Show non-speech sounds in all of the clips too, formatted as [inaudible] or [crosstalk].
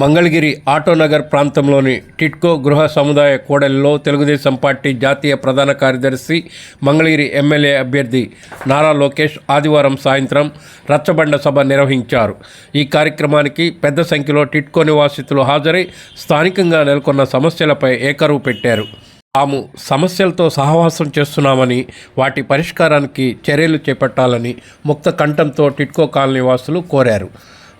మంగళగిరి ఆటోనగర్ ప్రాంతంలోని టిట్కో గృహ సముదాయ కూడలిలో తెలుగుదేశం పార్టీ జాతీయ ప్రధాన కార్యదర్శి మంగళగిరి ఎమ్మెల్యే అభ్యర్థి నారా లోకేష్ ఆదివారం సాయంత్రం రచ్చబండ సభ నిర్వహించారు. ఈ కార్యక్రమానికి పెద్ద సంఖ్యలో టిట్కో నివాసితులు హాజరై స్థానికంగా నెలకొన్న సమస్యలపై ఏకరువు పెట్టారు. తాము సమస్యలతో సహవాసం చేస్తున్నామని వాటి పరిష్కారానికి చర్యలు చేపట్టాలని ముక్త కంఠంతో టిట్కో కాలనీ వాసులు కోరారు.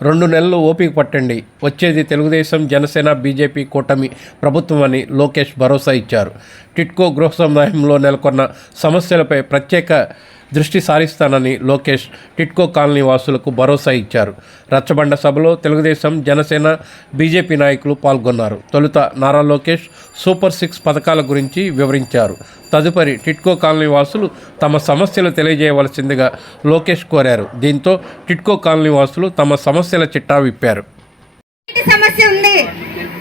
రెండు నెలలు ఓపిక పట్టండి. వచ్చేది తెలుగుదేశం జనసేన బీజేపీ కూటమి ప్రభుత్వం అని లోకేష్ భరోసా ఇచ్చారు. టిట్కో గృహ సముదాయంలో నెలకొన్న సమస్యలపై ప్రత్యేక దృష్టి సారిస్తానని లోకేష్ టిట్కో కాలనీ వాసులకు భరోసా ఇచ్చారు. రచ్చబండ సభలో తెలుగుదేశం జనసేన బీజేపీ నాయకులు పాల్గొన్నారు. తొలుత నారా లోకేష్ సూపర్ సిక్స్ పథకాల గురించి వివరించారు. తదుపరి టిట్కో కాలనీ వాసులు తమ సమస్యలు తెలియజేయవలసిందిగా లోకేష్ కోరారు. దీంతో టిట్కో కాలనీ వాసులు తమ సమస్యల చిట్టా విప్పారు. సమస్య ఉంది?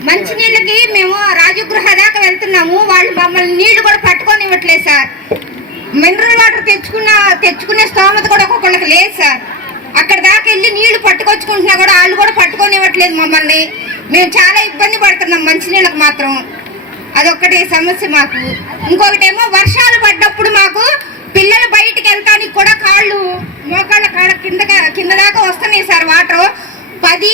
మంచినీళ్ళకి మేము రాజగృహ దాకా వెళ్తున్నాము. వాళ్ళు మమ్మల్ని నీళ్ళు కూడా పట్టుకొని ఇవ్వట్లేదు సార్. మినరల్ వాటర్ తెచ్చుకున్న తెచ్చుకునే స్తోమత కూడా ఒక్కొక్కళ్ళకి లేదు సార్. అక్కడ దాకా వెళ్ళి నీళ్ళు పట్టుకొచ్చుకుంటున్నా కూడా వాళ్ళు కూడా పట్టుకొని ఇవ్వట్లేదు మమ్మల్ని. మేము చాలా ఇబ్బంది పడుతున్నాం మంచినీళ్ళకి మాత్రం. అదొక్కటి సమస్య మాకు. ఇంకొకటేమో వర్షాలు పడ్డప్పుడు మాకు పిల్లలు బయటికి వెళ్తానికి కూడా కాళ్ళు మోకాళ్ళ కాళ్ళ కింద కింద దాకా వస్తున్నాయి సార్ వాటర్. పది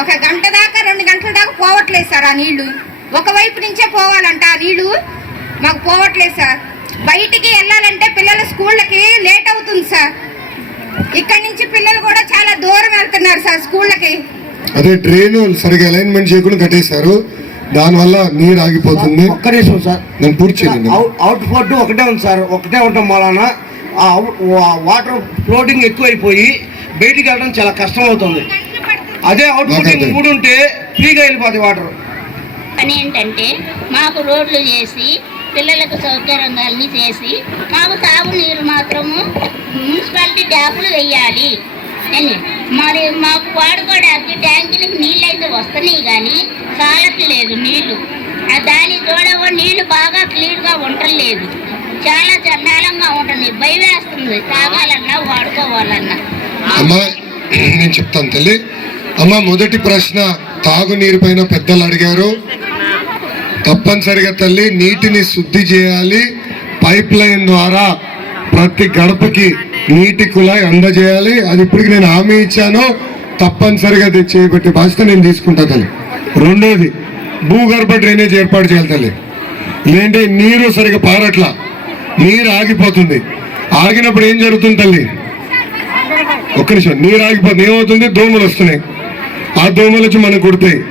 ఒక గంట దాకా రెండు గంటల దాకా పోవట్లేదు సార్ ఆ నీళ్ళు. ఒకవైపు నుంచే పోవాలంట ఆ నీళ్ళు. మాకు పోవట్లేదు సార్. బయటికి వెళ్ళాలంటే పిల్లల స్కూళ్ళకి లేట్ అవుతుంది సార్. ఇక్కడి నుంచి పిల్లలు కూడా చాలా దూరం వెళ్తున్నారు సార్ స్కూళ్ళకి. అదే డ్రైన్ సరిగా అలైన్మెంట్ చేయకుండా కట్టేశారు. దానివల్ల నీరు ఆగిపోతుంది. ఒక్క నిమిషం సార్. నేను పూర్తి చేయండి. అవుట్- ఫోర్ట్ ఒకటే ఉంది సార్. ఒకటే ఉండటం వలన ఆ అవుట్- వా- వాటర్ ఫ్లోటింగ్ ఎక్కువైపోయి బయటికి వెళ్ళడం చాలా కష్టం అవుతుంది అదే అవుట్ ఫోర్టింగ్. మూడు ఉంటే ఫ్రీగా వెళ్ళిపోతుంది వాటర్. పని ఏంటంటే మాకు రోడ్లు చేసి పిల్లలకు సౌకర్యంగా చేసి మాకు తాగునీరు మాత్రము మున్సిపాలిటీ ట్యాపులు వేయాలి. అని మరి మాకు వాడుకోవడానికి ట్యాంకులకు నీళ్ళు అయితే వస్తున్నాయి కానీ చాలట్లేదు నీళ్ళు దాని తోడవ నీళ్ళు బాగా క్లీన్గా ఉండలేదు చాలా చండాలంగా ఉంటుంది. భయం వేస్తుంది. తాగాలన్నా వాడుకోవాలన్నా. అమ్మా నేను చెప్తాను తల్లి. అమ్మ మొదటి ప్రశ్న తాగునీరు పైన పెద్దలు అడిగారు. తప్పనిసరిగా తల్లి నీటిని శుద్ధి చేయాలి. పైప్ లైన్ ద్వారా ప్రతి గడపకి నీటి కుళాయి అందజేయాలి. అది ఇప్పటికి నేను హామీ ఇచ్చాను. తప్పనిసరిగా అది చేపట్టే బాధ్యత నేను తీసుకుంటా తల్లి. రెండోది భూగర్భ డ్రైనేజ్ ఏర్పాటు చేయాలి తల్లి. లేదంటే నీరు సరిగా పారట్లా. నీరు ఆగిపోతుంది. ఆగినప్పుడు ఏం జరుగుతుంది తల్లి? ఒక్క నిమిషం నీరు ఆగిపోతుంది. ఏమవుతుంది? దోమలు వస్తున్నాయి. ఆ దోమలు వచ్చి మనకు కుడతాయి.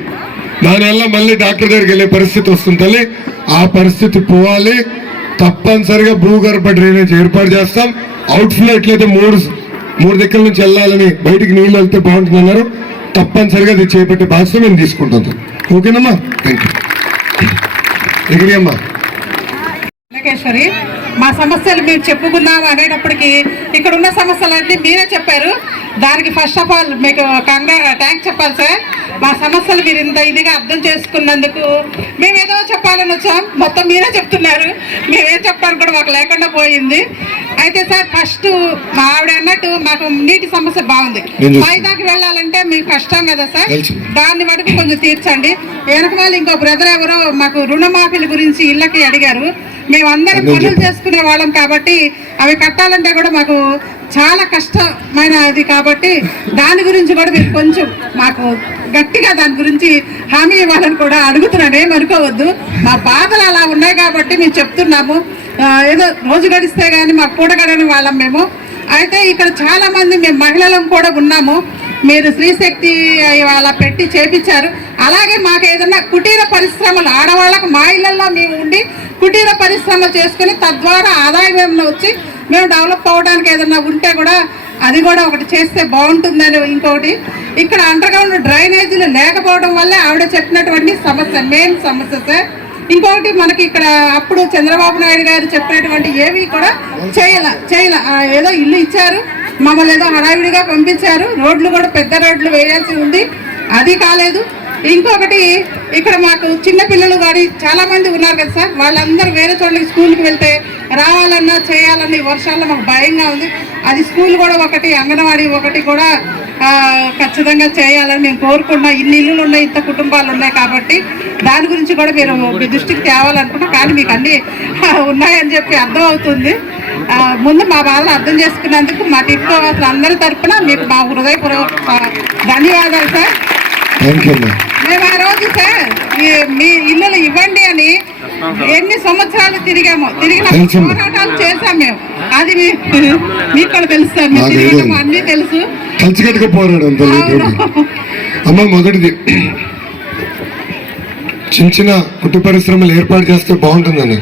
దానివల్ల మళ్ళీ డాక్టర్ దగ్గరికి వెళ్ళే పరిస్థితి వస్తుంది తల్లి. ఆ పరిస్థితి పోవాలి. తప్పనిసరిగా భూగర్భ డ్రైనేజ్ ఏర్పాటు చేస్తాం. అవుట్ఫ్లో ఎట్లయితే మూడు మూడు దగ్గర నుంచి వెళ్ళాలని బయటికి నీళ్ళు వెళ్తే బాగుంటుంది అన్నారు తప్పనిసరిగా అది చేపట్టే బాధ్యత మేము తీసుకుంటాం ఓకేనమ్మా? థ్యాంక్ యూ ఎగిరి అమ్మా. మా సమస్యలు మేము చెప్పుకున్నాం అనేటప్పటికి ఇక్కడ ఉన్న సమస్యలన్నీ మీరే చెప్పారు. దానికి ఫస్ట్ ఆఫ్ ఆల్ మీకు కంగ్రా థ్యాంక్స్ చెప్పాలి సార్. మా సమస్యలు మీరు ఇంత ఇదిగా అర్థం చేసుకున్నందుకు మేము ఏదో చెప్పాలని వచ్చాం. మొత్తం మీరే చెప్తున్నారు. మేమేం చెప్పడానికి కూడా మాకు లేకుండా పోయింది. అయితే సార్ ఫస్ట్ మా ఆవిడ అన్నట్టు మాకు నీటి సమస్య బాగుంది. నేను చూస్తాను. పై దాకా వెళ్ళాలంటే మీకు కష్టం కదా సార్. దాన్ని మటుకు కొంచెం తీర్చండి. వెనక వాళ్ళు ఇంకో బ్రదర్ ఎవరో మాకు రుణమాఫీల గురించి ఇళ్ళకి అడిగారు. మేమందరం పనులు చెప్పు. చేసుకునే వాళ్ళం కాబట్టి అవి కట్టాలంటే కూడా మాకు చాలా కష్టమైన అది కాబట్టి దాని గురించి కూడా మీరు కొంచెం మాకు గట్టిగా దాని గురించి హామీ ఇవ్వాలని కూడా అడుగుతున్నాను. ఏమనుకోవద్దు మా బాధలు అలా ఉన్నాయి కాబట్టి మేము చెప్తున్నాము. ఏదో రోజు గడిస్తే కానీ మాకు కూడగడని వాళ్ళం మేము. అయితే ఇక్కడ చాలామంది మేము మహిళలం కూడా ఉన్నాము. మీరు స్త్రీశక్తి అలా పెట్టి చేపించారు. అలాగే మాకు ఏదన్నా కుటీర పరిశ్రమలు ఆడవాళ్ళకు మా ఇళ్ళలో మేము ఉండి కుటీర పరిశ్రమలు చేసుకుని తద్వారా ఆదాయం ఏమైనా వచ్చి మేము డెవలప్ అవ్వడానికి ఏదన్నా ఉంటే కూడా అది కూడా ఒకటి చేస్తే బాగుంటుందని ఇంకొకటి ఇక్కడ అండర్గ్రౌండ్ డ్రైనేజీలు లేకపోవడం వల్లే ఆవిడ చెప్పినటువంటి సమస్య మెయిన్ సమస్య సార్. ఇంకొకటి మనకి ఇక్కడ అప్పుడు చంద్రబాబు నాయుడు గారు చెప్పినటువంటి ఏవి కూడా చేయాల చేయాల. ఏదో ఇల్లు ఇచ్చారు. మమ్మల్ని ఏదో హడావిడిగా పంపించారు. రోడ్లు కూడా పెద్ద రోడ్లు వేయాల్సి ఉంది. అది కాలేదు. ఇంకొకటి ఇక్కడ మాకు చిన్నపిల్లలు కానీ చాలామంది ఉన్నారు కదా సార్. వాళ్ళందరూ వేరే చోట్లకి స్కూల్కి వెళ్తే రావాలన్నా చేయాలన్నా ఈ వర్షాల్లో మాకు భయంగా ఉంది. అది స్కూల్ కూడా ఒకటి అంగన్వాడీ ఒకటి కూడా ఖచ్చితంగా చేయాలని మేము కోరుకున్నాం. ఇన్ని ఇల్లులు ఉన్నాయి ఇంత కుటుంబాలు ఉన్నాయి కాబట్టి దాని గురించి కూడా మీరు మీ దృష్టికి తేవాలనుకున్నా. కానీ మీకు అన్నీ ఉన్నాయని చెప్పి అర్థం అవుతుంది. ముందు మా వాళ్ళని అర్థం చేసుకున్నందుకు మా టిప్కో అసలు అందరి తరఫున మీకు మా హృదయపూర్వక ధన్యవాదాలు సార్. మేము ఆ రోజు సార్ మీ- ఇల్లులు ఇవ్వండి అని ఎన్ని సంవత్సరాలు తిరిగాము తిరిగిన. పోరాటాలు చేసాం మేము. అది మీకు కూడా తెలుసు సార్ మేము. అన్నీ తెలుసు. కలిసికట్టుగా పోరాడు తెలియదు అమ్మ మొదటిది. చిన్న చిన్న కుట్టు పరిశ్రమలు ఏర్పాటు చేస్తే బాగుంటుందని.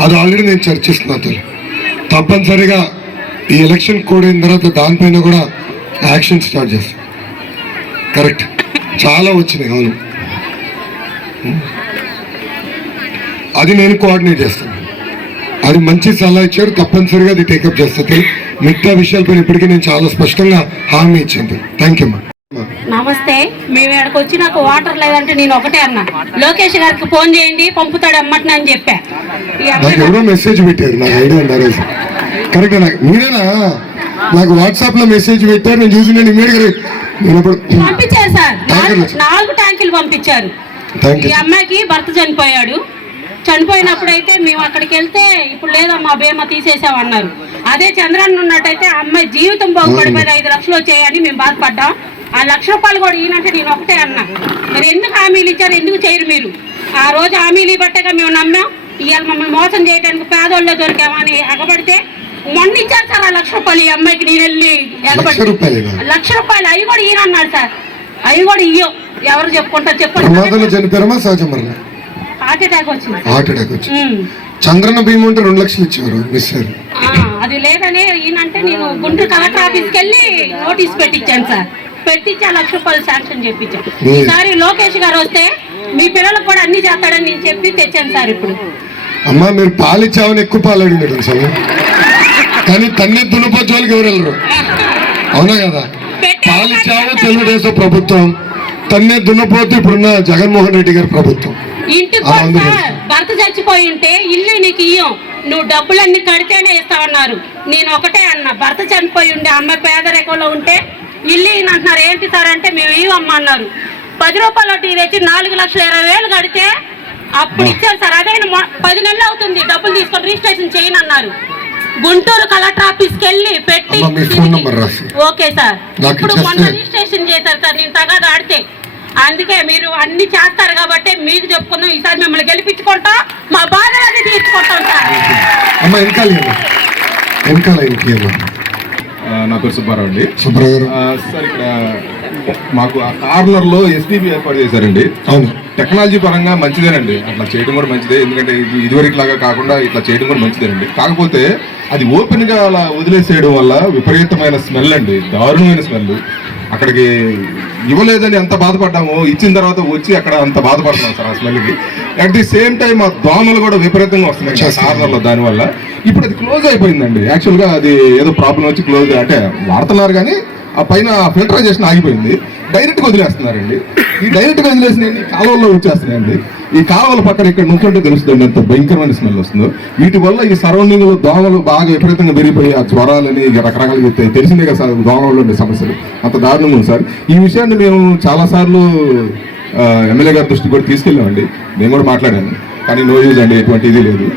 అది ఆల్రెడీ నేను చర్చిస్తున్నా తల్లి. తప్పనిసరిగా ఈ ఎలక్షన్ కోడ్ అయిన తర్వాత దానిపైన కూడా యాక్షన్ స్టార్ట్ చేస్తాం. కరెక్ట్ చాలా వచ్చినాయి అవును. అది నేను కోఆర్డినేట్ చేస్తాను. అది మంచి సలహా ఇచ్చారు తప్పనిసరిగా అది టేకప్ చేస్తుంది. మిగతా విషయాలపైన ఇప్పటికీ నేను చాలా స్పష్టంగా హామీ ఇచ్చాను థ్యాంక్ యూ నమస్తే మేము ఇక్కడికి వచ్చి నాకు వాటర్ లేదంటే నేను ఒకటే అన్నా. లోకేష్ గారికి ఫోన్ చేయండి పంపుతాడు అమ్మటని అని చెప్పా. నాకు ఎవరో మెసేజ్ పెట్టారు నాకు ఐడియా రోజు కరెక్ట్ నాకు మీరేనా? నాకు వాట్సాప్లో మెసేజ్ పెట్టారు నేను చూసి నేను ఇమీడియట్ నేను నాలుగు- ట్యాంకులు పంపించారు. ఈ అమ్మాయికి భర్త చనిపోయాడు. చనిపోయినప్పుడు అయితే మేము అక్కడికి వెళ్తే ఇప్పుడు లేదమ్మా బీమా తీసేసామన్నారు అదే చంద్రన్న ఉన్నట్టయితే అమ్మాయి జీవితం బాగుపడిపోయి ఐదు లక్షలు వచ్చాయని మేము బాధపడ్డాం. ఆ లక్ష రూపాయలు కూడా ఈయనంటే నేను ఒకటే అన్నా. మరి ఎందుకు హామీలు ఇచ్చారు? ఎందుకు చేయరు మీరు? ఆ రోజు హామీలు ఇవ్వట్టగా మేము నమ్మాం. ఇవాళ మమ్మల్ని మోసం చేయడానికి పేదోళ్ళలో దొరికామని ఎగబడితే మొన్న ఇచ్చారు సార్ ఆ లక్ష రూపాయలు ఈ అమ్మాయికి. నేను వెళ్ళి ఎగబడి లక్ష రూపాయలు అవి కూడా ఈయన అన్నాడు సార్. అవి కూడా ఇయ్యం. ఎవరు చెప్పుకుంటారు ప్రమాదంలో చెప్పండి చనిపోయారమ్మా సహజ మరణ హార్ట్ అటాక్ వచ్చింది. హార్ట్ అటాక్ వచ్చి ఉమ్. చంద్రన్న భీమా ఉంటే రెండు లక్షలు ఇచ్చేవారు మిస్ ఆ, అది లేదని ఈయనంటే నేను గుంటూరు కలెక్టర్ ఆఫీస్కి వెళ్ళి నోటీస్ పెట్టించాను సార్. పెట్టించి ఆ లక్ష రూపాయలు శాంక్షన్ ఏ. ఈసారి లోకేష్ గారు వస్తే మీ పిల్లలకు కూడా అన్ని చేస్తాడని నేను చెప్పి తెచ్చాను సార్ ఇప్పుడు. అమ్మా మీరు పాలు ఇచ్చామని ఎక్కువ పాలు అడిగినాడు సార్. కానీ తన్నే దున్నపోచోళ్ళకి ఎవరు వెళ్ళరు అవునా కదా? తెలుగుదేశం ప్రభుత్వం? తన్నే దున్నపోతే ఇప్పుడున్న జగన్మోహన్ రెడ్డి గారి ప్రభుత్వం. కదా. భర్త చచ్చిపోయి ఉంటే ఇల్లు నీకు ఇయ్యం. నువ్వు డబ్బులన్నీ కడితేనే ఇస్తావన్నారు నేను ఒకటే అన్న భర్త చనిపోయి ఉండే అమ్మాయి పేదరికంలో ఉంటే ఇల్లు అంటున్నారు ఏంటి సార్ అంటే మేము ఇవ్వమ్మ అన్నారు. పది రూపాయలు వడ్డీ తెచ్చి నాలుగు లక్షల ఇరవై వేలు కడితే అప్పుడు ఇచ్చారు సార్. అదే పది నెలలు అవుతుంది డబ్బులు తీసుకొని రిజిస్ట్రేషన్ చేయను అన్నారు గుంటూరు కలెక్టర్ ఆఫీస్కి వెళ్ళి పెట్టి. Okay sir. ఇప్పుడు మొన్న రిజిస్ట్రేషన్ చేశారు సార్ నేను తగాద ఆడితే. అందుకే మీరు అన్ని చేస్తారు కాబట్టి మీకు చెప్పుకుందాం ఈసారి మిమ్మల్ని గెలిపించుకుంటాం మా బాధలన్నీ తీర్చుకుంటాం సార్. నా పేరు సుబ్బారావు అండి. సార్ ఇక్కడ మాకు ఆ కార్నర్లో ఎస్టీబీ ఏర్పాటు చేశారండి. అవును. టెక్నాలజీ పరంగా మంచిదేనండి. అట్లా చేయడం కూడా మంచిదే. ఎందుకంటే ఇది ఇదివరకు లాగా కాకుండా ఇట్లా చేయడం కూడా మంచిదేనండి. కాకపోతే అది ఓపెన్గా అలా వదిలేసేయడం వల్ల విపరీతమైన స్మెల్ అండి. దారుణమైన స్మెల్. అక్కడికి ఇవ్వలేదని ఎంత బాధపడ్డామో ఇచ్చిన తర్వాత వచ్చి అక్కడ అంత బాధపడుతున్నాం సార్ ఆ స్మెల్కి అట్ ది సేమ్ టైం ఆ దోమలు కూడా విపరీతంగా వస్తున్నాయి. కార్నర్లో దానివల్ల. ఇప్పుడు అది క్లోజ్ అయిపోయిందండి. యాక్చువల్గా అది ఏదో ప్రాబ్లం వచ్చి క్లోజ్ అంటే వాడుతున్నారు కానీ ఆ పైన ఫిల్టరైజేషన్ ఆగిపోయింది. డైరెక్ట్గా వదిలేస్తున్నారండి. ఈ డైరెక్ట్గా వదిలేసిన ఈ కాలువల్లో వచ్చేస్తున్నాయండి ఈ కాలువల పక్కన ఇక్కడ నుంచుంటే తెలుస్తుంది ఎంత భయంకరమైన స్మెల్ వస్తుందో. వీటి వల్ల ఈ సరౌండింగ్లో దోమలు బాగా విపరీతంగా పెరిగిపోయి ఆ జ్వరాలని ఇక రకరకాలుగా తె- తెలిసిందే కదా సార్ దోమల్లో ఉండే సమస్యలు. అంత దారుణంగా ఉంది సార్. ఈ విషయాన్ని మేము చాలా సార్లు ఎమ్మెల్యే గారి దృష్టికి కూడా తీసుకెళ్ళామండి. నేను కూడా మాట్లాడాను కానీ నో యూజ్ అండి ఎటువంటి ఇది లేదు.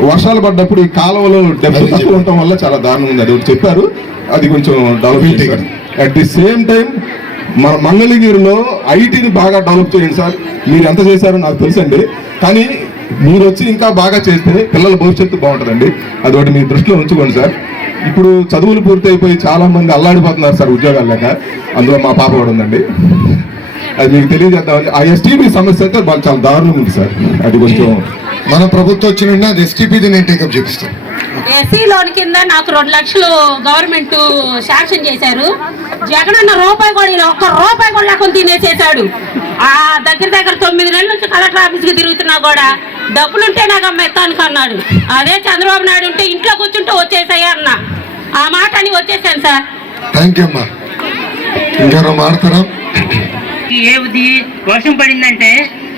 వర్షాలు పడ్డప్పుడు ఈ కాలువలో డెప్త్ తక్కువ ఉండటం వల్ల చాలా దారుణం ఉంది. అది ఒకటి చెప్పారు. అది కొంచెం develop at the same time మన మంగళగిరిలో ఐటీని బాగా డెవలప్ చేయండి సార్. మీరు ఎంత చేశారో నాకు తెలుసండి. కానీ మీరు వచ్చి ఇంకా బాగా చేస్తే పిల్లల భవిష్యత్తు బాగుంటుందండి. అది ఒకటి మీ దృష్టిలో ఉంచుకోండి సార్. ఇప్పుడు చదువులు పూర్తయిపోయి చాలా మంది అల్లాడిపోతున్నారు సార్ ఉద్యోగాలు లేక. అందులో మా పాప కూడా ఉందండి. అది మీకు తెలియజేద్దామని. ఆ ఎస్టీబీ సమస్య అయితే చాలా దారుణంగా ఉంది సార్. అది కొంచెం మన ప్రభుత్వం వచ్చిన అది ఎస్టీపీది నేను టేకప్ చేపిస్తాను. ఎస్సీ లోన్ కింద నాకు రెండు లక్షలు గవర్నమెంట్ శాంక్షన్ చేశారు. జగన్ అన్న రూపాయి కూడా ఒక్క రూపాయి కూడా లేకుండా తినేసేసాడు ఆ దగ్గర దగ్గర తొమ్మిది నెలల నుంచి కలెక్టర్ ఆఫీస్కి తిరుగుతున్నా కూడా డబ్బులుంటే నాకు అమ్మ ఎత్తానికి అన్నాడు అదే చంద్రబాబు నాయుడు ఉంటే ఇంట్లో కూర్చుంటే వచ్చేసాయి అన్న. ఆ మాట అని వచ్చేసాను సార్. థ్యాంక్ యూ అమ్మా. ఇంకెవరో మాడతారా ఏది వర్షం పడిందంటే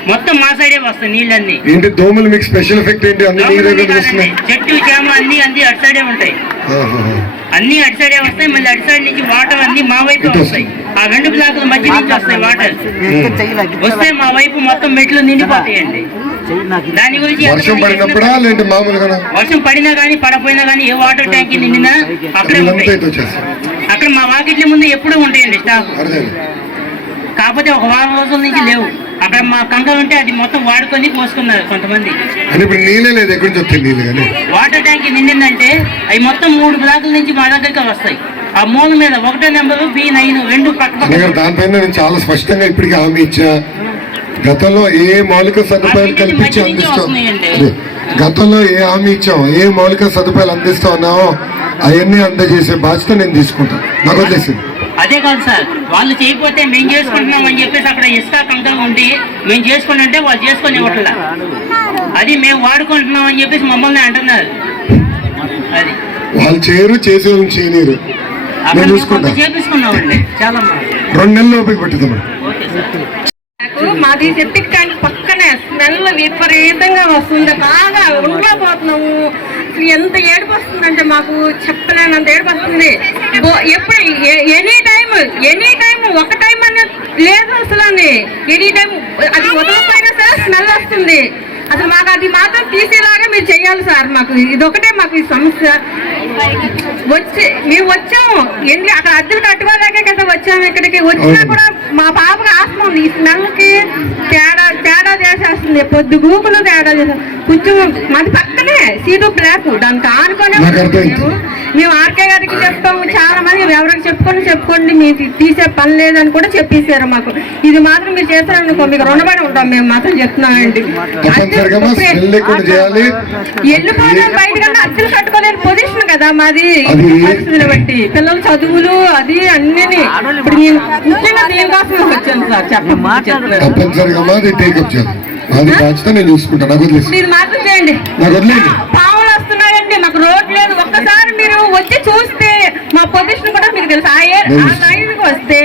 మొత్తం మా సైడే వస్తాయి నీళ్ళన్నీ. ఏంటి దోమలు మీకు స్పెషల్ ఎఫెక్ట్ ఏంటి? అన్ని మీ దగ్గర కాదండి, వస్తున్నాయి. చెట్టు చేమ అన్ని అన్ని అటు సైడే ఉంటాయి. అన్ని అటు సైడే వస్తాయి మళ్ళీ అటు సైడ్ నుంచి వాటర్ అన్ని మా వైపు వస్తాయి. ఆ రెండు బ్లాకుల మధ్య నుంచి వస్తాయి వాటర్. వస్తే మా వైపు మొత్తం మెట్లు నిండిపోతాయండి. దాని గురించి వర్షం ఎంతమంది పడినప్పుడా చేసినా- లేదంటే మామూలుగా వర్షం పడినా కానీ పడపోయినా కానీ ఏ వాటర్ ట్యాంక్ నిండినా అక్కడే ఉంటాయి. అక్కడ మా వాకిట్ల ముందు ఎప్పుడూ ఉంటాయండి అర్థం కాకపోతే ఒక వారం రోజుల నుంచి లేవు. అక్కడ మా కంకలు ఉంటే అది మొత్తం వాడుకొని పోసుకున్నారు కొంతమంది. అని ఇప్పుడు నీళ్ళే లేదు ఎక్కడి నుంచి వస్తాయి నీళ్ళు కానీ? వాటర్ ట్యాంక్ నిండిందంటే అవి మొత్తం మూడు బ్లాకుల నుంచి మా దగ్గరికి వస్తాయి. ఆ మూల మీద ఒకటో నెంబరు బి నైన్ రెండు పక్క దానిపైన నేను చాలా స్పష్టంగా ఇప్పటికీ హామీ ఇచ్చా. గతంలో ఏ మౌలిక సదుపాయాలు కల్పించి అందిస్తాం. గతంలో ఏ హామీ ఇచ్చాం? ఏ మౌలిక సదుపాయాలు అందిస్తా ఉన్నామో అవన్నీ అందజేసే బాధ్యత నేను తీసుకుంటాను నాకు వదిలేసింది అదే కాదు సార్ వాళ్ళు చేయకపోతే మేము చేసుకుంటున్నాం అని చెప్పేసి అక్కడ ఇసుక కంకలు ఉండి మేము చేసుకుని అంటే వాళ్ళు చేసుకొని ఇవ్వట్లా. అది మేము వాడుకుంటున్నాం అని చెప్పేసి మమ్మల్ని అంటున్నారు. అది. వాళ్ళు చేయరు చేసే కొంత చేపించుకున్నామండి. చాలా రెండు నెలలు ఓపిక మాది సెప్టిక్ ట్యాంక్ పక్కనే స్మెల్ విపరీతంగా వస్తుంది. బాగా ఉండలేకపోతున్నాము ఎంత ఏడుపు వస్తుందంటే మాకు చెప్పలేనంత ఏడుపు వస్తుంది. ఎప్పుడు ఎనీ టైం ఎనీ టైం ఒక టైం అనేది లేదు అసలు అని. ఎనీ టైం అది వదలకపోయినా సరే స్మెల్ వస్తుంది. అసలు మాకు అది మాత్రం తీసేలాగా మీరు చెయ్యాలి సార్. మాకు ఇదొకటే మాకు ఈ సమస్య. వచ్చి మేము వచ్చాము. ఎన్ని అక్కడ అద్దెలు కట్టుకోలేకే కదా వచ్చాము ఇక్కడికి. వచ్చినా. కూడా మా పాపకి ఆస్మ ఉంది. ఈ స్మెల్కి తేడా తేడా చేసేస్తుంది. పొద్దు గూకులు తేడా చేసేస్తుంది. కొంచెం మాది పక్కనే సీటు బ్లాక్ దానికి ఆనుకొని. మేము ఆర్కే గారికి చెప్తాము చాలా మంది ఎవరికి చెప్పుకొని చెప్పుకోండి మీరు తీసే పని లేదని కూడా చెప్పేశారు మాకు. ఇది మాత్రం మీరు చేస్తారనుకో మీకు రుణపడి ఉంటాం మేము మాత్రం చెప్తున్నామండి. వెళ్ళిపోవడం బయటకన్నా అద్దెలు కట్టుకోలేని పొజిషన్ కదా మాది. పరిస్థితులు బట్టి పిల్లల చదువులు అది అన్ని ఇప్పుడు నేను ముఖ్యంగా దీనికోసమే వచ్చాను సార్ చెప్పండి నేను చూసుకుంటాను నాకు వదిలేసి. వదిలేండి పావులు వస్తున్నాయండి మాకు రోడ్ లేదు ఒక్కసారి మీరు వచ్చి చూస్తే మా పొజిషన్ కూడా మీకు తెలుసు. ఆ ఏ- ఆ లైన్కి వస్తే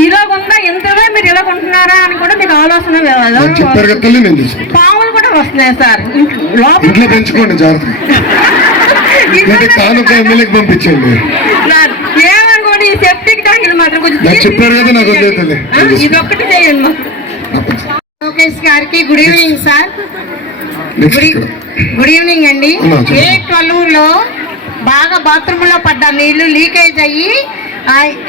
ఇలా ఉందా ఇంతలో మీరు ఇలా ఉంటున్నారా అని కూడా మీకు ఆలోచన పాములు కూడా వస్తున్నాయి సార్. ఇంట్లో పెంచుకోండి జాగ్రత్త. [laughs] పంపించండి. ఏమనుకోండి ఈ సెప్టిక్ ట్యాంకులు మాత్రం కొంచెం చెప్పారు కదా నాకు వదిలేదు తల్లి ఆ, ఇది ఒక్కటి చేయండి మాకు. లోకేష్ గారికి good evening sir. Good evening అండి. ఏ ట్వెల్వ్లో బాగా బాత్రూమ్లో పడ్డ నీళ్ళు లీకేజ్ అయ్యి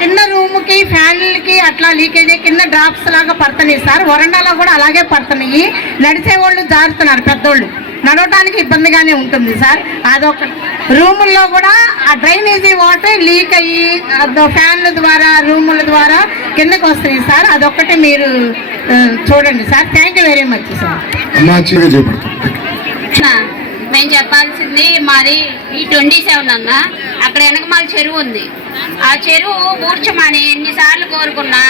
కింద రూమ్కి ఫ్యాన్లకి అట్లా లీకేజ్ అయ్యి కింద డ్రాప్స్ లాగా పడుతున్నాయి సార్. వరండాలో కూడా అలాగే పడుతున్నాయి. నడిచే వాళ్ళు జారుతున్నారు పెద్దోళ్ళు. నడవటానికి ఇబ్బందిగానే ఉంటుంది సార్. అదొక రూముల్లో కూడా ఆ డ్రైనేజీ వాటర్ లీక్ అయ్యి ఫ్యాన్ల ద్వారా రూముల ద్వారా కిందకు వస్తున్నాయి సార్. అదొక్కటి మీరు చూడండి sir. Thank you very much sir మేము చెప్పాల్సింది మాది ఈ ట్వంటీ సెవెన్ అన్న. అక్కడ వెనకమాల చెరువు ఉంది. ఆ చెరువు కూర్చోమని ఎన్నిసార్లు కోరుకున్నా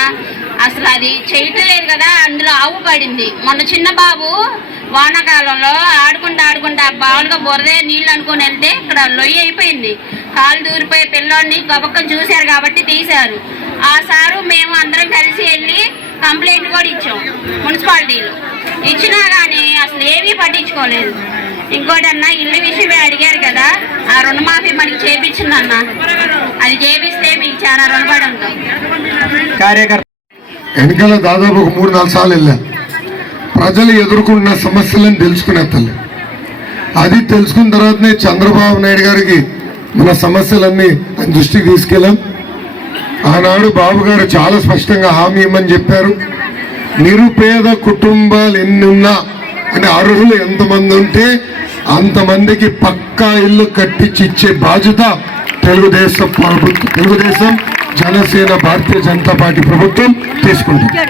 అసలు అది చేయట్లేదు కదా అందులో ఆవు పడింది. మొన్న చిన్న బాబు వానాకాలంలో ఆడుకుంటూ ఆడుకుంటా బావులుగా బురదే నీళ్ళు అనుకుని వెళ్తే ఇక్కడ లొయ్యి అయిపోయింది. కాలు దూరిపోయి పిల్లోడిని గబక్కం చూశారు కాబట్టి తీశారు. ఆ సారు మేము అందరం కలిసి వెళ్ళి కంప్లైంట్ కూడా ఇచ్చాం మున్సిపాలిటీలో. ఇచ్చినా కానీ అసలు ఏమీ పట్టించుకోలేదు. ఇంకోటన్నా ఇల్లు విషయమే అడిగారు కదా ఆ రుణమాఫీ మనకి చేపించిందన్న. అది చేపిస్తే మీకు చాలా రుణపడి ఉంటాం. వెనకాల దాదాపు ఒక మూడు నాలుగు సార్లు వెళ్ళా ప్రజలు ఎదుర్కొంటున్న సమస్యలను తెలుసుకునే తల్లి. అది తెలుసుకున్న తర్వాతనే చంద్రబాబు నాయుడు గారికి మన సమస్యలన్నీ ఆయన దృష్టికి తీసుకెళ్ళాం. ఆనాడు బాబు గారు చాలా స్పష్టంగా హామీ ఇమ్మని చెప్పారు. నిరుపేద కుటుంబాలు ఎన్ని ఉన్నా అంటే అర్హులు ఎంతమంది ఉంటే అంతమందికి పక్కా ఇల్లు కట్టించి ఇచ్చే బాధ్యత తెలుగుదేశం ప్రభుత్వం తెలుగుదేశం జనసేన భారతీయ జనతా పార్టీ ప్రభుత్వం తీసుకుంటుంది.